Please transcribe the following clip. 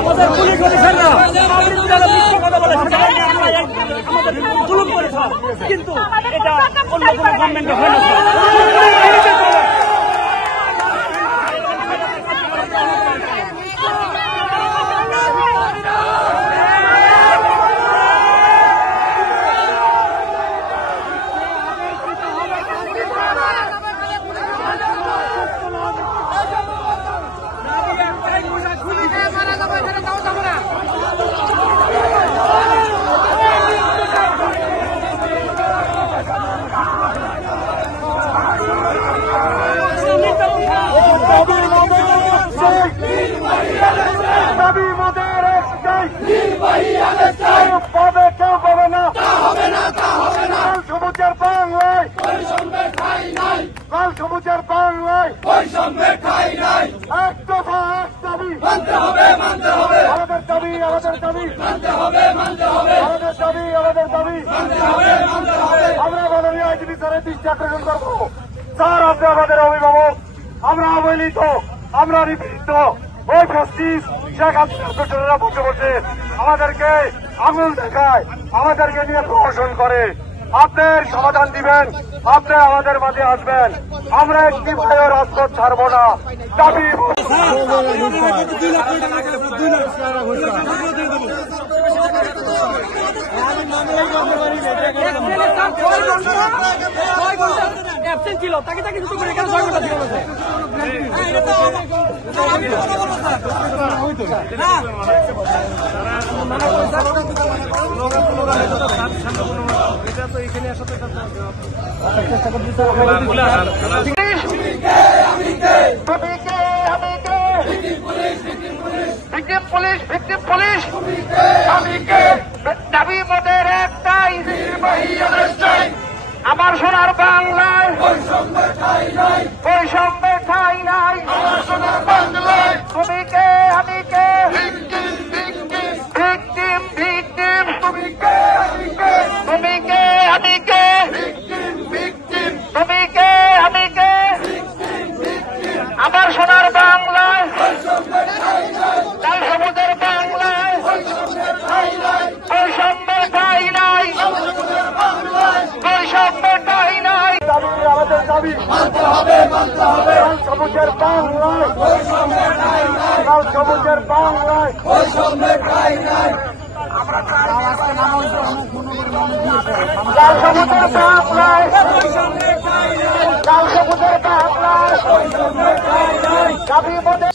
আমাদের পুলিশ অফিসাররা কথা বলে আমাদের জুলুম করেছে, কিন্তু এটা অন্য কোনো গভর্নমেন্টে হয় না। সবুজের বাংলায় লাল সবুজের বাংলায় বৈষম্যের ঠাঁই নাই। এক দফা এক দাবি মানতে হবে, মানতে হবে, আমাদের দাবি, আমাদের দাবি মানতে হবে, মানতে হবে, আমাদের দাবি, আমাদের দাবি মানতে হবে, মানতে হবে। আমরা মাননীয় আইনজীবী স্যারের দৃষ্টি আকর্ষণ করবো। স্যার, আপনি আমাদের অভিভাবক, আমরা অবহেলিত, আমরা নিপীড়িত। ওই ফ্যাসিস্ট শেখ হাসিনা বসে বসে আমাদেরকে আঙুল দেখায়, আমাদেরকে নিয়ে প্রহসন করে। আপনার সমাধান দিবেন, আপনি আমাদের মাঝে আসবেন। আমরা একটি ভয়ের রাজপথ ছাড়ব না। দাবি ছিল তাকে তাকে শুধু করে এখানে 6 ঘন্টা ছিল এটা তো এখানে আসাতে চেষ্টা করতেছে। দাবি মোদের একটাই, আমার সোনার বাংলায় বৈষম্যের ঠাঁই নাই, বৈষম্যের ঠাঁই নাই। আমার সোনার বাংলায় তুমি কে, আমি কে, ভিকটিম, ভিকটিম, তুমি কে, আমি কে, তুমি কে, আমি কে, ভিকটিম, তুমি কে, আমি কে, আমার সোনার বাংলায় বৈষম্যের ঠাঁই নাই, লাল সবুজের বাংলায় বৈষম্যের ঠাঁই নাই, বৈষম্যের ঠাঁই নাই, বৈষম্যের ঠাঁই নাই। আমাদের দাবি মানতে হবে, মানতে হবে, লাল সবুজের বাংলায় বৈষম্যের ঠাঁই নাই, লাল সবুজের বাংলায় বৈষম্যের ঠাঁই নাই। লাল সবুজের বাংলায়, লাল সবুজের বাংলায় দাবি মোদের